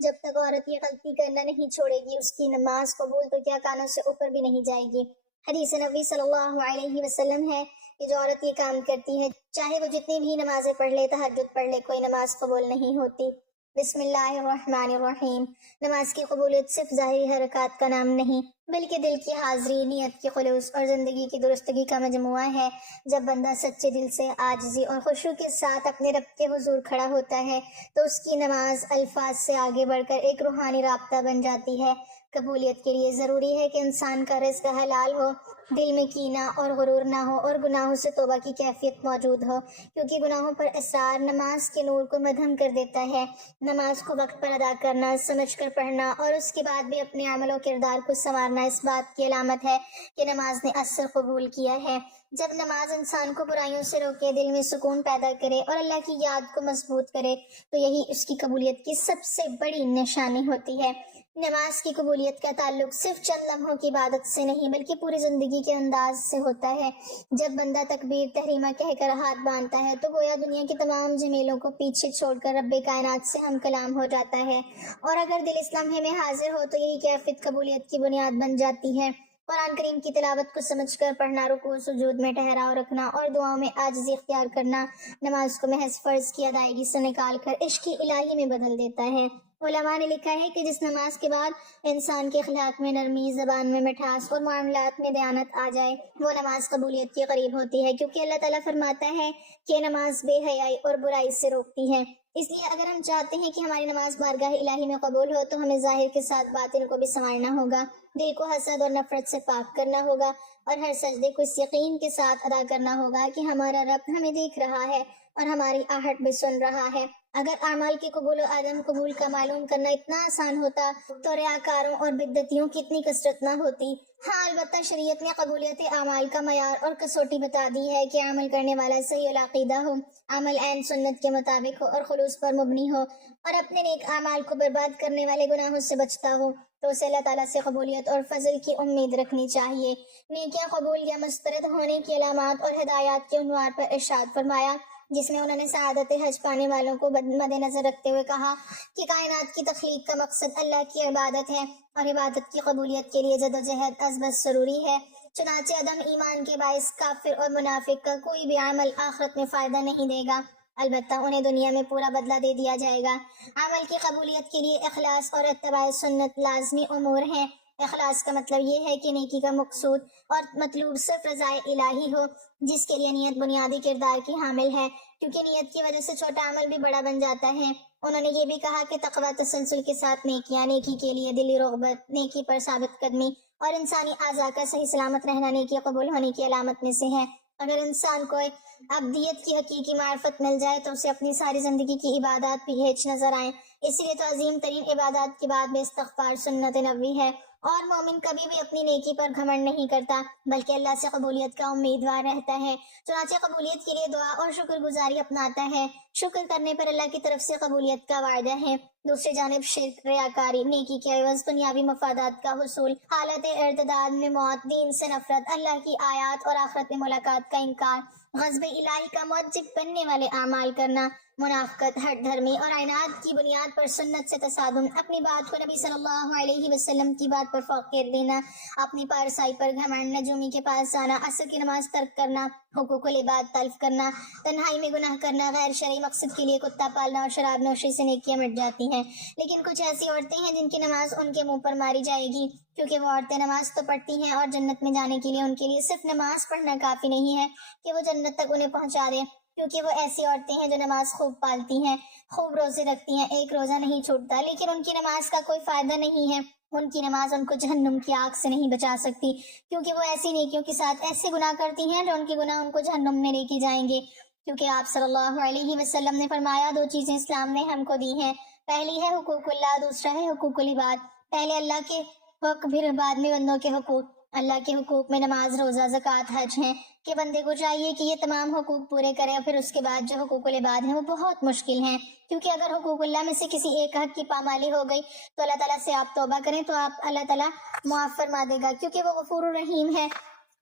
جب تک عورت یہ غلطی کرنا نہیں چھوڑے گی اس کی نماز قبول تو کیا کانوں سے اوپر بھی نہیں جائے گی۔ حدیث نبوی صلی اللہ علیہ وسلم ہے کہ جو عورت یہ کام کرتی ہے چاہے وہ جتنی بھی نمازیں پڑھ لے، تہجد پڑھ لے، کوئی نماز قبول نہیں ہوتی۔ بسم اللہ الرحمن الرحیم۔ نماز کی قبولیت صرف ظاہری حرکات کا نام نہیں بلکہ دل کی حاضری، نیت کی خلوص اور زندگی کی درستگی کا مجموعہ ہے۔ جب بندہ سچے دل سے، عاجزی اور خشوع کے ساتھ اپنے رب کے حضور کھڑا ہوتا ہے تو اس کی نماز الفاظ سے آگے بڑھ کر ایک روحانی رابطہ بن جاتی ہے۔ قبولیت کے لیے ضروری ہے کہ انسان کا رزق حلال ہو، دل میں کینہ اور غرور نہ ہو اور گناہوں سے توبہ کی کیفیت موجود ہو، کیونکہ گناہوں پر اصرار نماز کے نور کو مدھم کر دیتا ہے۔ نماز کو وقت پر ادا کرنا، سمجھ کر پڑھنا اور اس کے بعد بھی اپنے عمل و کردار کو سنوارنا اس بات کی علامت ہے کہ نماز نے اثر قبول کیا ہے۔ جب نماز انسان کو برائیوں سے روکے، دل میں سکون پیدا کرے اور اللہ کی یاد کو مضبوط کرے تو یہی اس کی قبولیت کی سب سے بڑی نشانی ہوتی ہے۔ نماز کی قبولیت کا تعلق صرف چند لمحوں کی عبادت سے نہیں بلکہ پوری زندگی کے انداز سے ہوتا ہے۔ جب بندہ تکبیر تحریمہ کہہ کر ہاتھ باندھتا ہے تو گویا دنیا کے تمام جمیلوں کو پیچھے چھوڑ کر رب کائنات سے ہم کلام ہو جاتا ہے، اور اگر دل اس لمحے میں حاضر ہو تو یہی کیفیت قبولیت کی بنیاد بن جاتی ہے۔ قرآن کریم کی تلاوت کو سمجھ کر پڑھنا، رکوع سجود میں ٹھہراؤ رکھنا اور دعاؤں میں عاجزی اختیار کرنا نماز کو محض فرض کی ادائیگی سے نکال کر عشق الہی میں بدل دیتا ہے۔ علماء نے لکھا ہے کہ جس نماز کے بعد انسان کے اخلاق میں نرمی، زبان میں مٹھاس اور معاملات میں دیانت آ جائے وہ نماز قبولیت کے قریب ہوتی ہے، کیونکہ اللہ تعالیٰ فرماتا ہے کہ نماز بے حیائی اور برائی سے روکتی ہے۔ اس لیے اگر ہم چاہتے ہیں کہ ہماری نماز بارگاہ الہی میں قبول ہو تو ہمیں ظاہر کے ساتھ باطن کو بھی سنوارنا ہوگا، دل کو حسد اور نفرت سے پاک کرنا ہوگا اور ہر سجدے کو اس یقین کے ساتھ ادا کرنا ہوگا کہ ہمارا رب ہمیں دیکھ رہا ہے اور ہماری آہٹ بھی سن رہا ہے۔ اگر اعمال کے قبول و عدم قبول کا معلوم کرنا اتنا آسان ہوتا تو ریاکاروں اور بدعتیوں کی اتنی کثرت نہ ہوتی۔ ہاں البتہ شریعت نے قبولیت اعمال کا معیار اور کسوٹی بتا دی ہے کہ عمل کرنے والا صحیح العقیدہ ہو، عمل عین سنت کے مطابق ہو اور خلوص پر مبنی ہو اور اپنے نیک اعمال کو برباد کرنے والے گناہوں سے بچتا ہو تو اسے اللہ تعالیٰ سے قبولیت اور فضل کی امید رکھنی چاہیے۔ نیکیاں قبول یا مسترد ہونے کی علامات اور ہدایات کے عنوان پر ارشاد فرمایا، جس میں انہوں نے سعادت حج پانے والوں کو مد نظر رکھتے ہوئے کہا کہ کائنات کی تخلیق کا مقصد اللہ کی عبادت ہے اور عبادت کی قبولیت کے لیے جدوجہد ازبز ضروری ہے۔ چنانچہ عدم ایمان کے باعث کافر اور منافق کا کوئی بھی عمل آخرت میں فائدہ نہیں دے گا، البتہ انہیں دنیا میں پورا بدلہ دے دیا جائے گا۔ عمل کی قبولیت کے لیے اخلاص اور اتباع سنت لازمی امور ہیں۔ اخلاص کا مطلب یہ ہے کہ نیکی کا مقصود اور مطلوب صرف رضائے الہی ہو، جس کے لیے نیت بنیادی کردار کی حامل ہے، کیونکہ نیت کی وجہ سے چھوٹا عمل بھی بڑا بن جاتا ہے۔ انہوں نے یہ بھی کہا کہ تقویٰ تسلسل کے ساتھ نیکیاں، نیکی کے لیے دلی رغبت، نیکی پر ثابت قدمی اور انسانی اعضاء کا صحیح سلامت رہنا نیکی قبول ہونے کی علامت میں سے ہے۔ اگر انسان کو ابدیت کی حقیقی معرفت مل جائے تو اسے اپنی ساری زندگی کی عبادات بھی ہیچ نظر آئیں۔ اسی لیے تو عظیم ترین عبادات کے بعد میں استغفار سنت نبوی ہے، اور مومن کبھی بھی اپنی نیکی پر گھمنڈ نہیں کرتا بلکہ اللہ سے قبولیت کا امیدوار رہتا ہے۔ چنانچہ قبولیت کے لیے دعا اور شکر گزاری اپناتا ہے۔ شکر کرنے پر اللہ کی طرف سے قبولیت کا وعدہ ہے۔ دوسری جانب شرک، ریاکاری، نیکی کے عوض دنیاوی مفادات کا حصول، حالت ارتداد میں موت، دین سے نفرت، اللہ کی آیات اور آخرت میں ملاقات کا انکار، غضب الہی کا موجب بننے والے اعمال کرنا، منافقت، ہٹ دھرمی اور عناد کی بنیاد پر سنت سے تصادم، اپنی بات کو نبی صلی اللہ علیہ وسلم کی بات پر فوقیت دینا، اپنی پارسائی پر گھمنڈ، نجومی کے پاس جانا، عصر کی نماز ترک کرنا، حقوق العباد تلف کرنا، تنہائی میں گناہ کرنا، غیر شرعی مقصد کے لیے کتا پالنا اور شراب نوشی سے نیکیاں مٹ جاتی ہیں۔ لیکن کچھ ایسی عورتیں ہیں جن کی نماز ان کے منہ پر ماری جائے گی، کیونکہ وہ عورتیں نماز تو پڑھتی ہیں اور جنت میں جانے کے لیے ان کے لیے صرف نماز پڑھنا کافی نہیں ہے کہ وہ جنت تک انہیں پہنچا دے، کیونکہ وہ ایسی عورتیں ہیں جو نماز خوب پالتی ہیں، خوب روزے رکھتی ہیں، ایک روزہ نہیں چھوٹتا، لیکن ان کی نماز کا کوئی فائدہ نہیں ہے۔ ان کی نماز ان کو جہنم کی آگ سے نہیں بچا سکتی، کیونکہ وہ ایسی نیکیوں کے ساتھ ایسے گناہ کرتی ہیں جو ان کے گناہ ان کو جہنم میں لے کے جائیں گے، کیونکہ آپ صلی اللہ علیہ وسلم نے فرمایا، دو چیزیں اسلام نے ہم کو دی ہیں، پہلی ہے حقوق اللہ، دوسرا ہے حقوق العباد۔ پہلے اللہ کے حق، پھر بعد میں بندوں کے حقوق۔ اللہ کے حقوق میں نماز، روزہ، زکوٰۃ، حج ہیں کہ بندے کو چاہیے کہ یہ تمام حقوق پورے کرے، اور پھر اس کے بعد جو حقوق العباد ہیں وہ بہت مشکل ہیں، کیونکہ اگر حقوق اللہ میں سے کسی ایک حق کی پامالی ہو گئی تو اللہ تعالیٰ سے آپ توبہ کریں تو آپ اللہ تعالیٰ معاف فرما دے گا، کیونکہ وہ غفور الرحیم ہے۔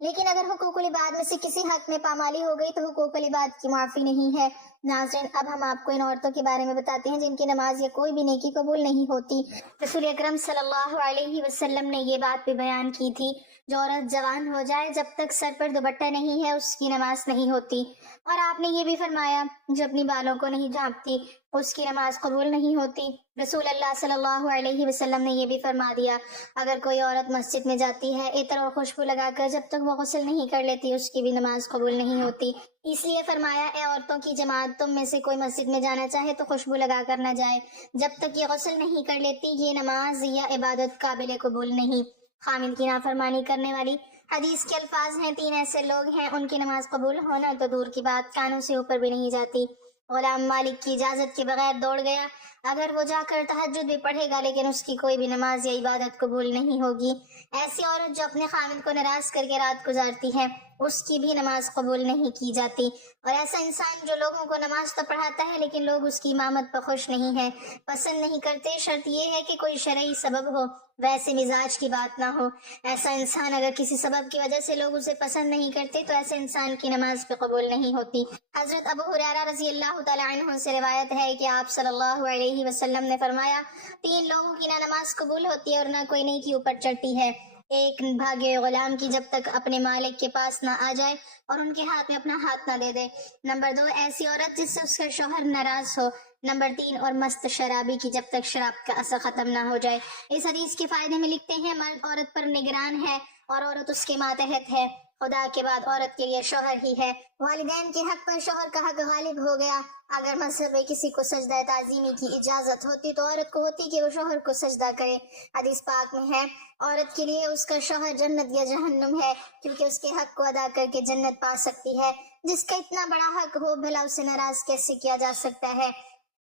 لیکن اگر حقوق العباد میں سے کسی حق میں پامالی ہو گئی تو حقوق العباد کی معافی نہیں ہے۔ ناظرین، اب ہم آپ کو ان عورتوں کے بارے میں بتاتے ہیں جن کی نماز یا کوئی بھی نیکی قبول نہیں ہوتی۔ رسول اکرم صلی اللہ علیہ وسلم نے یہ بات بھی بیان کی تھی، جو عورت جوان ہو جائے جب تک سر پر دوپٹہ نہیں ہے اس کی نماز نہیں ہوتی۔ اور آپ نے یہ بھی فرمایا جو اپنی بالوں کو نہیں جھانپتی اس کی نماز قبول نہیں ہوتی۔ رسول اللہ صلی اللہ علیہ وسلم نے یہ بھی فرما دیا، اگر کوئی عورت مسجد میں جاتی ہے عطر اور خوشبو لگا کر جب تک وہ غسل نہیں کر لیتی اس کی بھی نماز قبول نہیں ہوتی۔ اس لیے فرمایا، اے عورتوں کی جماعت، تم میں سے کوئی مسجد میں جانا چاہے تو خوشبو لگا کر نہ جائے جب تک یہ غسل نہیں کر لیتی، یہ نماز یا عبادت قابل قبول نہیں۔ خامد کی نافرمانی کرنے والی، حدیث کے الفاظ ہیں، 3 ایسے لوگ ہیں ان کی نماز قبول ہونا تو دور کی بات کانوں سے اوپر بھی نہیں جاتی۔ غلام مالک کی اجازت کے بغیر دوڑ گیا، اگر وہ جا کر تہجد بھی پڑھے گا لیکن اس کی کوئی بھی نماز یا عبادت قبول نہیں ہوگی۔ ایسی عورت جو اپنے خامد کو ناراض کر کے رات گزارتی ہے اس کی بھی نماز قبول نہیں کی جاتی۔ اور ایسا انسان جو لوگوں کو نماز تو پڑھاتا ہے لیکن لوگ اس کی امامت پر خوش نہیں ہے، پسند نہیں کرتے، شرط یہ ہے کہ کوئی شرعی سبب ہو، ویسے مزاج کی بات نہ ہو۔ ایسا انسان اگر کسی سبب کی وجہ سے لوگ اسے پسند نہیں کرتے تو ایسے انسان کی نماز بھی قبول نہیں ہوتی۔ حضرت ابو ہریرہ رضی اللہ تعالی عنہ سے روایت ہے کہ آپ صلی اللہ علیہ وسلم نے فرمایا، 3 لوگوں کی نہ نماز قبول ہوتی ہے اور نہ کوئی نیکی اوپر چڑھتی ہے۔ ایک بھاگے غلام کی جب تک اپنے مالک کے پاس نہ آ جائے اور ان کے ہاتھ میں اپنا ہاتھ نہ دے دے۔ نمبر 2، ایسی عورت جس سے اس کا شوہر ناراض ہو۔ نمبر 3، اور مست شرابی کی جب تک شراب کا اثر ختم نہ ہو جائے۔ اس حدیث کے فائدے میں لکھتے ہیں، مرد عورت پر نگران ہے اور عورت اس کے ماتحت ہے۔ خدا کے بعد عورت کے لیے شوہر ہی ہے۔ والدین کے حق پر شوہر کا حق غالب ہو گیا۔ اگر مذہب میں کسی کو سجدہ تعظیمی کی اجازت ہوتی تو عورت کو ہوتی کہ وہ شوہر کو سجدہ کرے۔ حدیث پاک میں ہے، عورت کے لیے اس کا شوہر جنت یا جہنم ہے، کیونکہ اس کے حق کو ادا کر کے جنت پا سکتی ہے۔ جس کا اتنا بڑا حق ہو بھلا اسے ناراض کیسے کیا جا سکتا ہے؟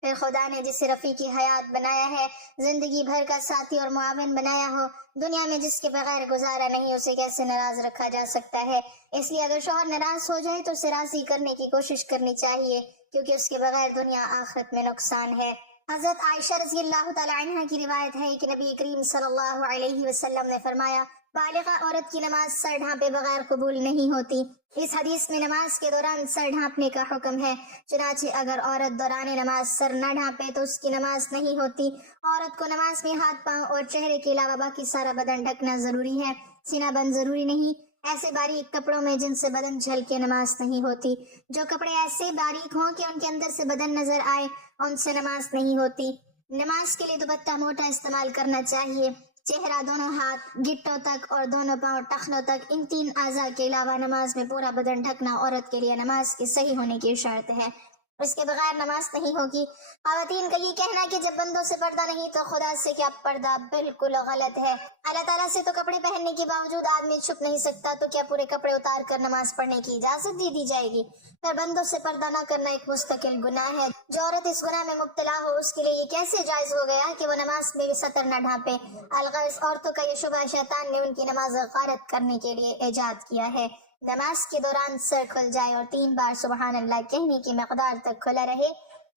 پھر خدا نے جسے رفیقی حیات بنایا ہے، زندگی بھر کا ساتھی اور معاون بنایا ہو، دنیا میں جس کے بغیر گزارا نہیں، اسے کیسے ناراض رکھا جا سکتا ہے؟ اس لیے اگر شوہر ناراض ہو جائے تو اسے راضی کرنے کی کوشش کرنی چاہیے، کیونکہ اس کے بغیر دنیا آخرت میں نقصان ہے۔ حضرت عائشہ رضی اللہ تعالی عنہ کی روایت ہے کہ نبی کریم صلی اللہ علیہ وسلم نے فرمایا، بالغہ عورت کی نماز سر ڈھانپے بغیر قبول نہیں ہوتی۔ اس حدیث میں نماز کے دوران سر ڈھانپنے کا حکم ہے، چنانچہ اگر عورت دوران نماز سر نہ ڈھانپے تو اس کی نماز نہیں ہوتی۔ عورت کو نماز میں ہاتھ پاؤں اور چہرے کے علاوہ باقی سارا بدن ڈھکنا ضروری ہے، سینہ بند ضروری نہیں۔ ایسے باریک کپڑوں میں جن سے بدن جھل کے نماز نہیں ہوتی، جو کپڑے ایسے باریک ہوں کہ ان کے اندر سے بدن نظر آئے، ان سے نماز نہیں ہوتی۔ نماز کے لیے دوپٹہ موٹا استعمال کرنا چاہیے۔ چہرہ، دونوں ہاتھ گھٹوں تک اور دونوں پاؤں ٹخنوں تک، ان 3 اعضاء کے علاوہ نماز میں پورا بدن ڈھکنا عورت کے لیے نماز کے صحیح ہونے کی شرط ہے، اس کے بغیر نماز نہیں ہوگی۔ خواتین کا یہ کہنا کہ جب بندوں سے پردہ نہیں تو خدا سے کیا پردہ، بالکل غلط ہے۔ اللہ تعالیٰ سے تو کپڑے پہننے کے باوجود آدمی چھپ نہیں سکتا، تو کیا پورے کپڑے اتار کر نماز پڑھنے کی اجازت دی جائے گی؟ پھر بندوں سے پردہ نہ کرنا ایک مستقل گناہ ہے۔ جو عورت اس گناہ میں مبتلا ہو اس کے لیے یہ کیسے جائز ہو گیا کہ وہ نماز میں بھی سطر نہ ڈھانپے؟ الغرض عورتوں کا یہ شبہ شیطان نے ان کی نماز غارت کرنے کے لیے ایجاد کیا ہے۔ نماز کے دوران سر کھل جائے اور 3 بار سبحان اللہ کہنے کی مقدار تک کھلا رہے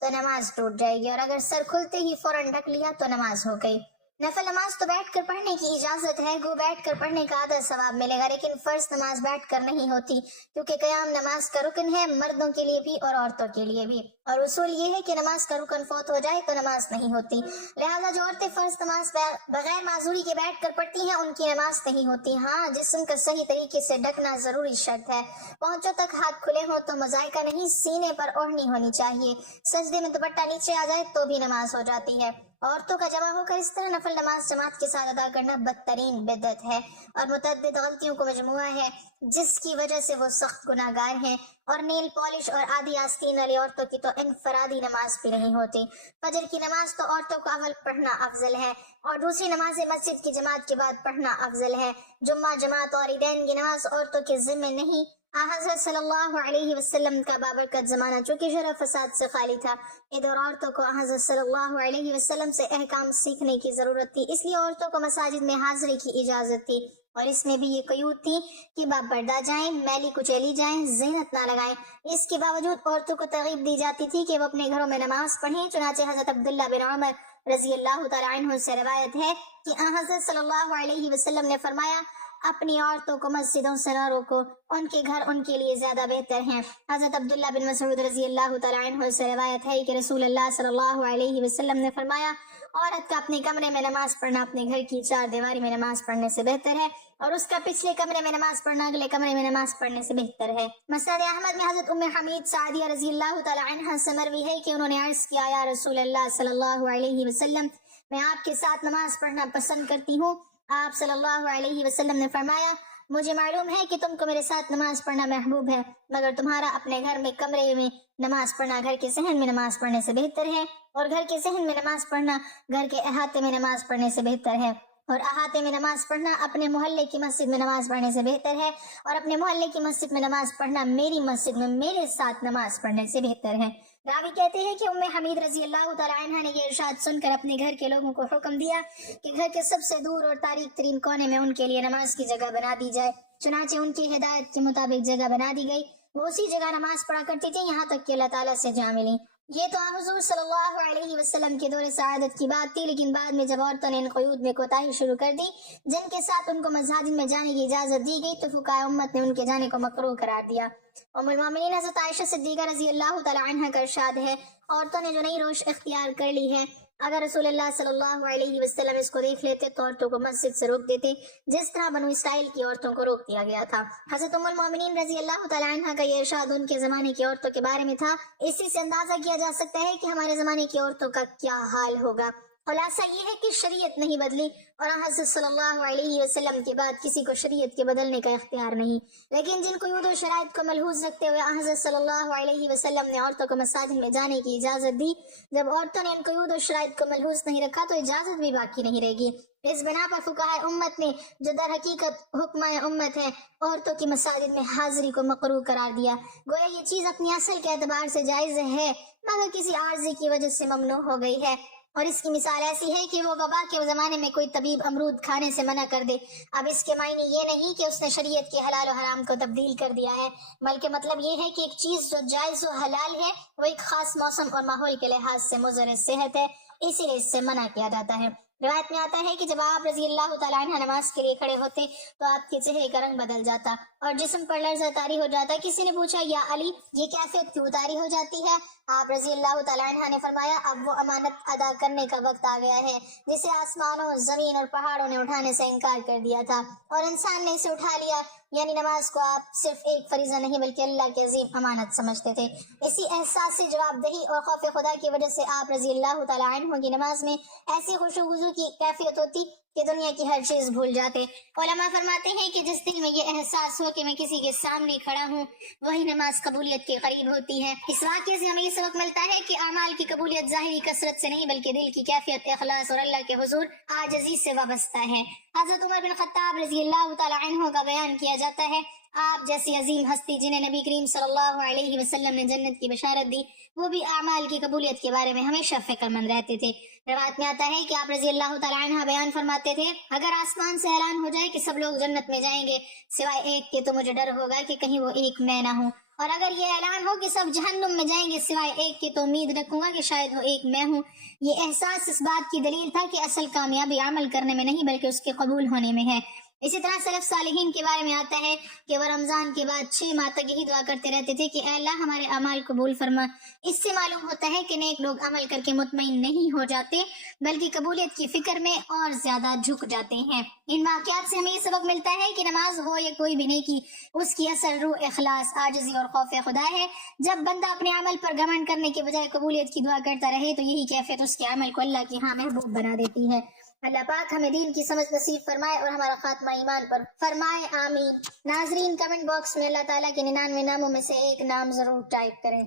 تو نماز ٹوٹ جائے گی، اور اگر سر کھلتے ہی فوراً ڈھک لیا تو نماز ہو گئی۔ نفل نماز تو بیٹھ کر پڑھنے کی اجازت ہے، گو بیٹھ کر پڑھنے کا آدھا ثواب ملے گا، لیکن فرض نماز بیٹھ کر نہیں ہوتی، کیونکہ قیام نماز کا رکن ہے، مردوں کے لیے بھی اور عورتوں کے لیے بھی۔ اور اصول یہ ہے کہ نماز کا رکن فوت ہو جائے تو نماز نہیں ہوتی، لہذا جو عورتیں فرض نماز بغیر معذوری کے بیٹھ کر پڑھتی ہیں ان کی نماز نہیں ہوتی۔ ہاں، جسم کا صحیح طریقے سے ڈھکنا ضروری شرط ہے۔ پہنچوں تک ہاتھ کھلے ہوں تو مذائقہ نہیں، سینے پر اوڑھنی ہونی چاہیے۔ سجدے میں دوپٹہ نیچے آ جائے تو بھی نماز ہو جاتی ہے۔ عورتوں کا جمع ہو کر اس طرح نفل نماز جماعت کے ساتھ ادا کرنا بدترین بدعت ہے اور متعدد غلطیوں کو مجموعہ ہے، جس کی وجہ سے وہ سخت گناہ گار ہیں۔ اور نیل پالش اور آدھی آستین والی عورتوں کی تو انفرادی نماز بھی نہیں ہوتی۔ فجر کی نماز تو عورتوں کو اول پڑھنا افضل ہے اور دوسری نماز مسجد کی جماعت کے بعد پڑھنا افضل ہے۔ جمعہ، جماعت اور عیدین کی نماز عورتوں کے ذمہ نہیں۔ حضرت صلی اللہ علیہ وسلم کا بابرکت زمانہ چونکہ شر و فساد سے خالی تھا، ادھر عورتوں کو حضرت صلی اللہ علیہ وسلم سے احکام سیکھنے کی ضرورت تھی، اس لیے عورتوں کو مساجد میں حاضری کی اجازت تھی، اور اس میں بھی یہ قیود تھی کہ باپردہ جائیں، میلی کچیلی جائیں، زینت نہ لگائیں۔ اس کے باوجود عورتوں کو ترغیب دی جاتی تھی کہ وہ اپنے گھروں میں نماز پڑھیں، چنانچہ حضرت عبداللہ بن عمر رضی اللہ تعالی عنہ سے روایت ہے کہ حضرت صلی اللہ علیہ وسلم نے فرمایا، اپنی عورتوں کو مسجدوں سے نہ روکو، ان کے گھر ان کے لیے زیادہ بہتر ہیں۔ حضرت عبداللہ بن مسعود رضی اللہ تعالیٰ عنہ سے روایت ہے کہ رسول اللہ صلی اللہ علیہ وسلم نے فرمایا، عورت کا اپنے کمرے میں نماز پڑھنا اپنے گھر کی چار دیواری میں نماز پڑھنے سے بہتر ہے، اور اس کا پچھلے کمرے میں نماز پڑھنا اگلے کمرے میں نماز پڑھنے سے بہتر ہے۔ مسند احمد میں حضرت ام حمید سعدیہ رضی اللہ تعالیٰ عنہ سے مروی ہے کہ انہوں نے عرض کیا، یا رسول اللہ صلی اللہ علیہ وسلم، میں آپ کے ساتھ نماز پڑھنا پسند کرتی ہوں۔ آپ صلی اللہ علیہ وسلم نے فرمایا، مجھے معلوم ہے کہ تم کو میرے ساتھ نماز پڑھنا محبوب ہے، مگر تمہارا اپنے گھر میں کمرے میں نماز پڑھنا گھر کے صحن میں نماز پڑھنے سے بہتر ہے، اور گھر کے صحن میں نماز پڑھنا گھر کے احاطے میں نماز پڑھنے سے بہتر ہے، اور احاطے میں نماز پڑھنا اپنے محلے کی مسجد میں نماز پڑھنے سے بہتر ہے، اور اپنے محلے کی مسجد میں نماز پڑھنا میری مسجد میں میرے ساتھ نماز پڑھنے سے بہتر ہے۔ راوی کہتے ہیں کہ ام حمید رضی اللہ تعالیٰ عنہ نے یہ ارشاد سن کر اپنے گھر کے لوگوں کو حکم دیا کہ گھر کے سب سے دور اور تاریک ترین کونے میں ان کے لیے نماز کی جگہ بنا دی جائے۔ چنانچہ ان کی ہدایت کے مطابق جگہ بنا دی گئی، وہ اسی جگہ نماز پڑھا کرتی تھی یہاں تک کہ اللہ تعالیٰ سے جا ملی۔ یہ تو حضور صلی اللہ علیہ وسلم کے دور سعادت کی بات تھی، لیکن بعد میں جب عورتوں نے ان قیود میں کوتاہی شروع کر دی جن کے ساتھ ان کو مساجد میں جانے کی اجازت دی گئی، تو فقہاء امت نے ان کے جانے کو مکروہ قرار دیا۔ ام المومنین حضرت عائشہ صدیقہ رضی اللہ تعالی عنہ کا ارشاد ہے، عورتوں نے جو نئی روش اختیار کر لی ہے، اگر رسول اللہ صلی اللہ علیہ وسلم اس کو دیکھ لیتے تو عورتوں کو مسجد سے روک دیتے، جس طرح بنو اسرائیل کی عورتوں کو روک دیا گیا تھا۔ حضرت ام المومنین رضی اللہ تعالی عنہ کا یہ ارشاد ان کے زمانے کی عورتوں کے بارے میں تھا، اسی سے اندازہ کیا جا سکتا ہے کہ ہمارے زمانے کی عورتوں کا کیا حال ہوگا۔ خلاصہ یہ ہے کہ شریعت نہیں بدلی، اور حضرت صلی اللہ علیہ وسلم کے بعد کسی کو شریعت کے بدلنے کا اختیار نہیں، لیکن جن قیود و شرائط کو ملحوظ رکھتے ہوئے حضرت صلی اللہ علیہ وسلم نے عورتوں کو مساجد میں جانے کی اجازت دی، جب عورتوں نے ان قیود و شرائط کو ملحوظ نہیں رکھا تو اجازت بھی باقی نہیں رہے گی۔ اس بنا پر فقہاء امت نے، جو در حقیقت حکمہ امت ہے، عورتوں کی مساجد میں حاضری کو مکروہ قرار دیا، گویا یہ چیز اپنی اصل کے اعتبار سے جائز ہے مگر کسی عارضی کی وجہ سے ممنوع ہو گئی ہے۔ اور اس کی مثال ایسی ہے کہ وہ وبا کے زمانے میں کوئی طبیب امرود کھانے سے منع کر دے، اب اس کے معنی یہ نہیں کہ اس نے شریعت کے حلال و حرام کو تبدیل کر دیا ہے، بلکہ مطلب یہ ہے کہ ایک چیز جو جائز و حلال ہے وہ ایک خاص موسم اور ماحول کے لحاظ سے مضر صحت ہے، اسی لیے اس سے منع کیا جاتا ہے۔ روایت میں آتا ہے کہ جب آپ رضی اللہ تعالیٰ عنہ نماز کے لیے کھڑے ہوتے تو آپ کے چہرے کا رنگ بدل جاتا اور جسم پر لرزہ طاری ہو جاتا۔ کسی نے پوچھا، یا علی، یہ کیفیت کیوں طاری ہو جاتی ہے؟ آپ رضی اللہ تعالیٰ عنہ نے فرمایا، اب وہ امانت ادا کرنے کا وقت آ گیا ہے جسے آسمانوں، زمین اور پہاڑوں نے اٹھانے سے انکار کر دیا تھا، اور انسان نے اسے اٹھا لیا، یعنی نماز کو آپ صرف ایک فریضہ نہیں بلکہ اللہ کی عظیم امانت سمجھتے تھے۔ اسی احساس سے جواب دہی اور خوف خدا کی وجہ سے آپ رضی اللہ تعالیٰ عنہ کی نماز میں ایسی خشوع و خضوع کی کیفیت ہوتی کہ دنیا کی ہر چیز بھول جاتے۔ علماء فرماتے ہیں کہ جس دل میں یہ احساس ہو کہ میں کسی کے سامنے کھڑا ہوں، وہی نماز قبولیت کے قریب ہوتی ہے۔ اس واقعے سے ہمیں یہ سبق ملتا ہے کہ اعمال کی قبولیت ظاہری کثرت سے نہیں بلکہ دل کی کیفیت، اخلاص اور اللہ کے حضور عاجزی سے وابستہ ہے۔ حضرت عمر بن خطاب رضی اللہ تعالیٰ عنہ کا بیان کیا جاتا ہے، آپ جیسی عظیم ہستی جنہیں نبی کریم صلی اللہ علیہ وسلم نے جنت کی بشارت دی، وہ بھی اعمال کی قبولیت کے بارے میں ہمیشہ فکر مند رہتے تھے۔ روایت میں آتا ہے کہ آپ رضی اللہ تعالیٰ عنہ بیان فرماتے تھے، اگر آسمان سے اعلان ہو جائے کہ سب لوگ جنت میں جائیں گے سوائے ایک کے، تو مجھے ڈر ہوگا کہ کہیں وہ ایک میں نہ ہوں، اور اگر یہ اعلان ہو کہ سب جہنم میں جائیں گے سوائے ایک کے، تو امید رکھوں گا کہ شاید وہ ایک میں ہوں۔ یہ احساس اس بات کی دلیل تھا کہ اصل کامیابی عمل کرنے میں نہیں بلکہ اس کے قبول ہونے میں ہے۔ اسی طرح سلف صالحین کے بارے میں آتا ہے کہ وہ رمضان کے بعد 6 ماہ تک یہی دعا کرتے رہتے تھے کہ اے اللہ ہمارے اعمال قبول فرما۔ اس سے معلوم ہوتا ہے کہ نیک لوگ عمل کر کے مطمئن نہیں ہو جاتے بلکہ قبولیت کی فکر میں اور زیادہ جھک جاتے ہیں۔ ان واقعات سے ہمیں یہ سبق ملتا ہے کہ نماز ہو یا کوئی بھی نیکی، اس کی اصل روح اخلاص، عاجزی اور خوف خدا ہے۔ جب بندہ اپنے عمل پر گھمنڈ کرنے کے بجائے قبولیت کی دعا کرتا رہے تو یہی کیفیت اس کے عمل کو اللہ کی ہاں محبوب بنا دیتی ہے۔ اللہ پاک ہمیں دین کی سمجھ نصیب فرمائے اور ہمارا خاتمہ ایمان پر فرمائے، آمین۔ ناظرین، کمنٹ باکس میں اللہ تعالیٰ کے 99 ناموں میں سے ایک نام ضرور ٹائپ کریں۔